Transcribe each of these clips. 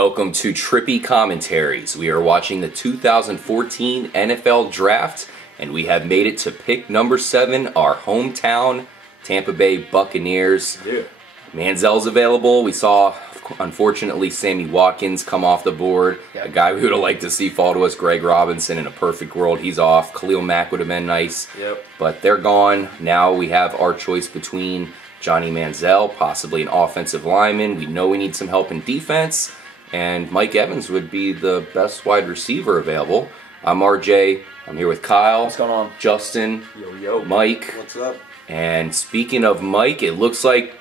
Welcome to Trippy Commentaries. We are watching the 2014 NFL Draft, and we have made it to pick number 7, our hometown Tampa Bay Buccaneers. Yeah. Manziel's available. We saw, unfortunately, Sammy Watkins come off the board. Yeah. A guy we would have liked to see fall to us, Greg Robinson. In a perfect world, he's off. Khalil Mack would have been nice. Yep. But they're gone. Now we have our choice between Johnny Manziel, possibly an offensive lineman. We know we need some help in defense. And Mike Evans would be the best wide receiver available. I'm RJ. I'm here with Kyle. What's going on? Justin. Yo. Mike. What's up? And speaking of Mike, it looks like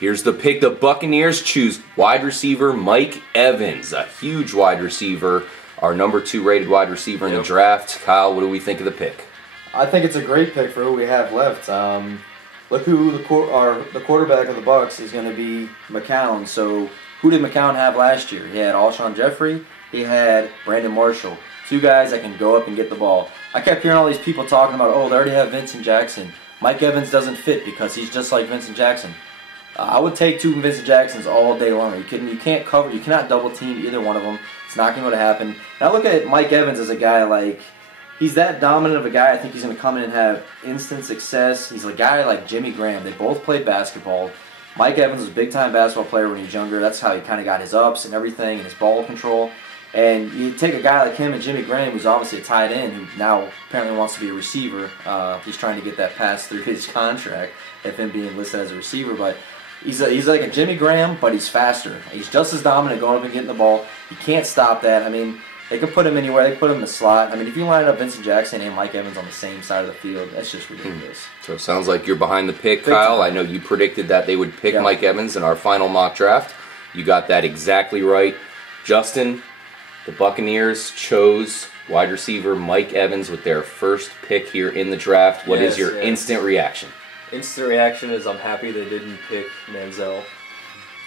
here's the pick. The Buccaneers choose wide receiver Mike Evans, a huge wide receiver, our number 2 rated wide receiver in the draft. Kyle, what do we think of the pick? I think it's a great pick for who we have left. Look who the quarterback of the Bucs is going to be, McCown. So who did McCown have last year? He had Alshon Jeffrey. He had Brandon Marshall. 2 guys that can go up and get the ball. I kept hearing all these people talking about, oh, they already have Vincent Jackson. Mike Evans doesn't fit because he's just like Vincent Jackson. I would take 2 Vincent Jacksons all day long. You can't cover, you cannot double team either one of them. It's not going to happen. And I look at Mike Evans as a guy like, he's that dominant of a guy. I think he's going to come in and have instant success. He's a guy like Jimmy Graham. They both played basketball. Mike Evans was a big-time basketball player when he was younger. That's how he kind of got his ups and everything and his ball control. And you take a guy like him and Jimmy Graham, who's obviously a tight end, who now apparently wants to be a receiver. He's trying to get that pass through his contract of him being listed as a receiver. But he's like a Jimmy Graham, but he's faster. He's just as dominant going up and getting the ball. You can't stop that. I mean, they can put him anywhere. They can put him in the slot. I mean, if you line up Vincent Jackson and Mike Evans on the same side of the field, that's just ridiculous. So it sounds like you're behind the pick, Kyle. I know you predicted that they would pick Mike Evans in our final mock draft. You got that exactly right. Justin, the Buccaneers chose wide receiver Mike Evans with their first pick here in the draft. What is your instant reaction? Instant reaction is I'm happy they didn't pick Manziel.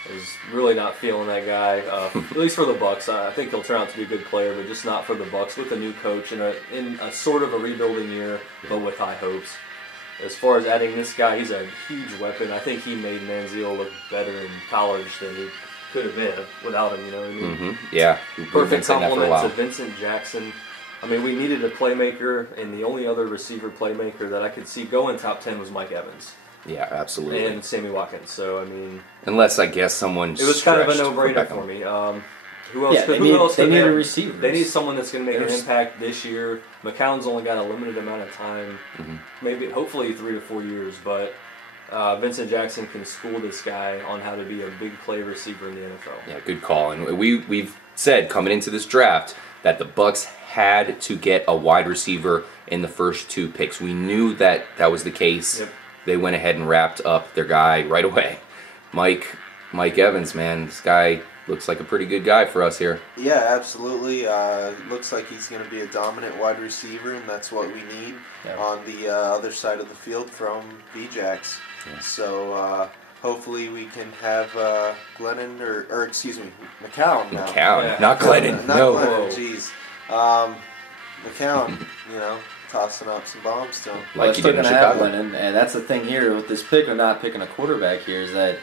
I was really not feeling that guy, at least for the Bucs. I think he'll turn out to be a good player, but just not for the Bucs with a new coach in a sort of a rebuilding year, but with high hopes. As far as adding this guy, he's a huge weapon. I think he made Manziel look better in college than he could have been without him, you know what I mean? Mm-hmm. Yeah. Perfect compliment to Vincent Jackson. I mean, we needed a playmaker, and the only other receiver playmaker that I could see go in top 10 was Mike Evans. Yeah, absolutely. And Sammy Watkins. So, I mean, unless I guess someone it was kind of a no-brainer for me. Who else? Yeah, they need a receiver. They need someone that's going to make an impact this year. McCown's only got a limited amount of time, maybe, hopefully 3 to 4 years. But Vincent Jackson can school this guy on how to be a big play receiver in the NFL. Yeah, good call. And we've said coming into this draft that the Bucs had to get a wide receiver in the first 2 picks. We knew that was the case. Yep. They went ahead and wrapped up their guy right away. Mike Evans, man, this guy looks like a pretty good guy for us here. Yeah, absolutely. Looks like he's going to be a dominant wide receiver, and that's what we need on the other side of the field from VJax. Yeah. So hopefully we can have Glennon, or excuse me, McCown now. McCown, not Glennon. Not no. Glennon, jeez. McCown, tossing up some bombs to him. Like you did in Chicago. And that's the thing here with this pick of not picking a quarterback here is that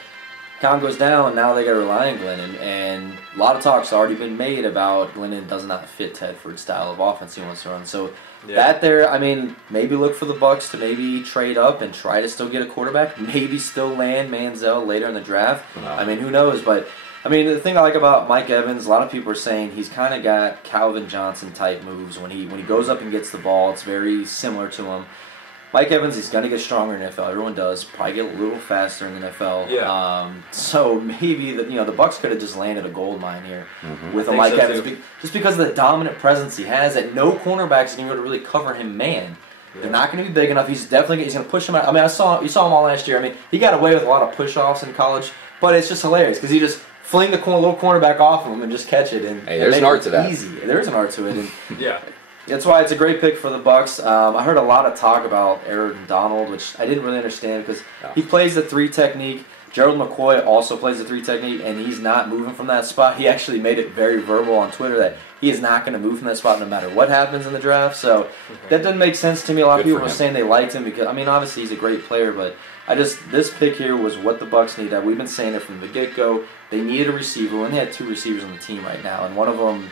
McCown goes down, and now they got to rely on Glennon. And a lot of talk's already been made about Glennon does not fit Tedford's style of offense he wants to run. So that there, I mean, maybe look for the Bucs to maybe trade up and try to still get a quarterback. Maybe still land Manziel later in the draft. Wow. I mean, who knows? But I mean, the thing I like about Mike Evans, a lot of people are saying he's kind of got Calvin Johnson type moves when he goes up and gets the ball. It's very similar to him. Mike Evans, he's going to get stronger in the NFL. Everyone does. Probably get a little faster in the NFL. Yeah. So maybe the Bucs could have just landed a gold mine here with a Mike Evans, just because of the dominant presence he has. That no cornerbacks can go to really cover him man. Yeah. They're not going to be big enough. He's going to push him out. I mean, you saw him all last year. I mean, he got away with a lot of push-offs in college, but it's just hilarious because he just fling the little cornerback off of him and just catch it. And hey, there's an art to that. Easy. There is an art to it. And yeah. That's why it's a great pick for the Bucs. I heard a lot of talk about Aaron Donald, which I didn't really understand because he plays the 3 technique. Gerald McCoy also plays the 3 technique, and he's not moving from that spot. He actually made it very verbal on Twitter that he is not going to move from that spot no matter what happens in the draft. So that doesn't make sense to me. A lot of people were saying they liked him because, I mean, obviously he's a great player, but this pick here was what the Bucs needed. We've been saying it from the get-go. They needed a receiver, and they had 2 receivers on the team right now, and one of them,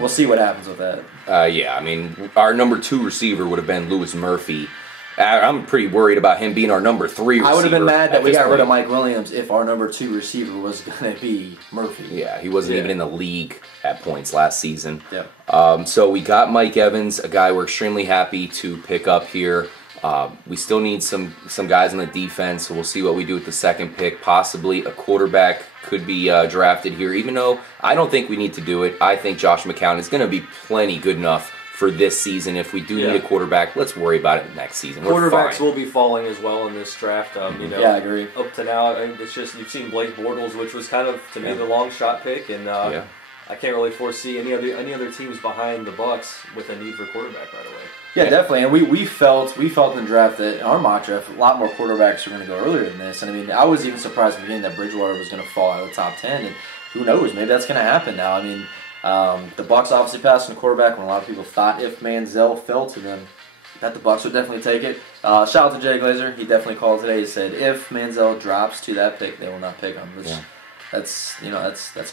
we'll see what happens with that. Yeah, I mean, our number 2 receiver would have been Louis Murphy. I'm pretty worried about him being our number 3 receiver. I would have been mad that we got rid of Mike Williams if our number 2 receiver was going to be Murphy. Yeah, he wasn't even in the league at points last season. Yeah. So we got Mike Evans, a guy we're extremely happy to pick up here. We still need some guys on the defense, so we'll see what we do with the second pick. Possibly a quarterback could be drafted here, even though I don't think we need to do it. I think Josh McCown is going to be plenty good enough for this season. If we do need a quarterback, let's worry about it next season. Quarterbacks will be falling as well in this draft. Yeah, I agree. Up to now, it's just you've seen Blake Bortles, which was kind of to me the long shot pick, and I can't really foresee any other teams behind the Bucs with a need for quarterback right away. Yeah, definitely. And we felt in the draft that in our mock draft, a lot more quarterbacks were going to go earlier than this. And I mean, I was even surprised at the beginning that Bridgewater was going to fall out of the top 10. And who knows? Maybe that's going to happen now. I mean, the Bucs obviously passed on a quarterback when a lot of people thought if Manziel fell to them, that the Bucs would definitely take it. Shout out to Jay Glazer. He definitely called today. He said if Manziel drops to that pick, they will not pick him. That's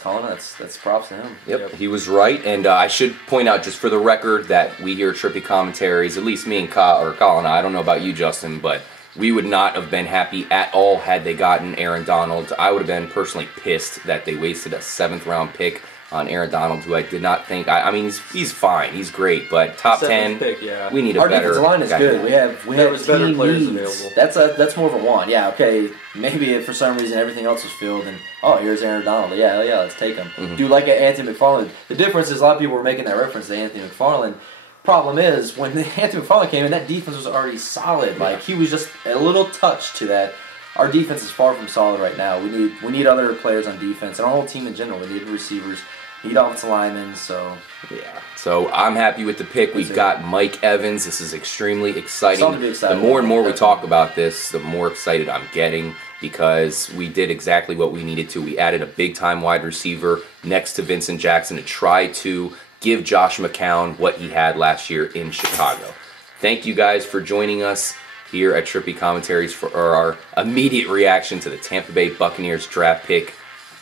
calling it. That's props to him. Yep, he was right. And I should point out, just for the record, that we hear Trippy Commentaries, at least me and Colin, I don't know about you, Justin, but we would not have been happy at all had they gotten Aaron Donald. I would have been personally pissed that they wasted a 7th-round pick on Aaron Donald, who I did not think. I mean, he's fine, he's great, but top 10, pick, we need a our better. Our defensive line is good. We have better players needs. available. That's more of a want. Yeah, okay. Maybe if for some reason everything else was filled, and here's Aaron Donald. Yeah, let's take him. Mm-hmm. Do like Anthony McFarland. The difference is a lot of people were making that reference to Anthony McFarland. Problem is, when Anthony McFarland came in, that defense was already solid. Like he was just a little touch to that. Our defense is far from solid right now. We need other players on defense, and our whole team in general. We need receivers. Need offensive linemen, so... Yeah, so I'm happy with the pick. We've got Mike Evans. This is extremely exciting. Something to be excited the more and more about, we talk about this, the more excited I'm getting because we did exactly what we needed to. We added a big-time wide receiver next to Vincent Jackson to try to give Josh McCown what he had last year in Chicago. Thank you guys for joining us here at Trippy Commentaries for our immediate reaction to the Tampa Bay Buccaneers draft pick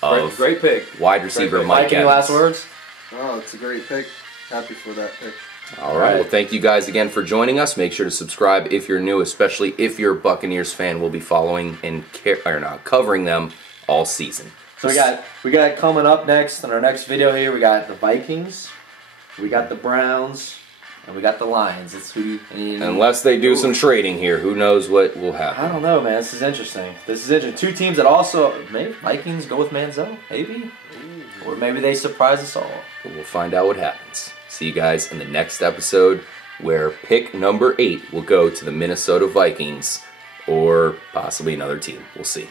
of great pick. Wide receiver Mike Evans. Any last words? Oh, it's a great pick. Happy for that pick. All right. Well, thank you guys again for joining us. Make sure to subscribe if you're new, especially if you're a Buccaneers fan. We'll be following and covering them all season. So we got coming up next in our next video here. We got the Vikings, we got the Browns, and we got the Lions. Unless they do some trading here, who knows what will happen. I don't know, man. This is interesting. Two teams that also, maybe Vikings go with Manziel, maybe. Or maybe they surprise us all. But we'll find out what happens. See you guys in the next episode where pick number 8 will go to the Minnesota Vikings or possibly another team. We'll see.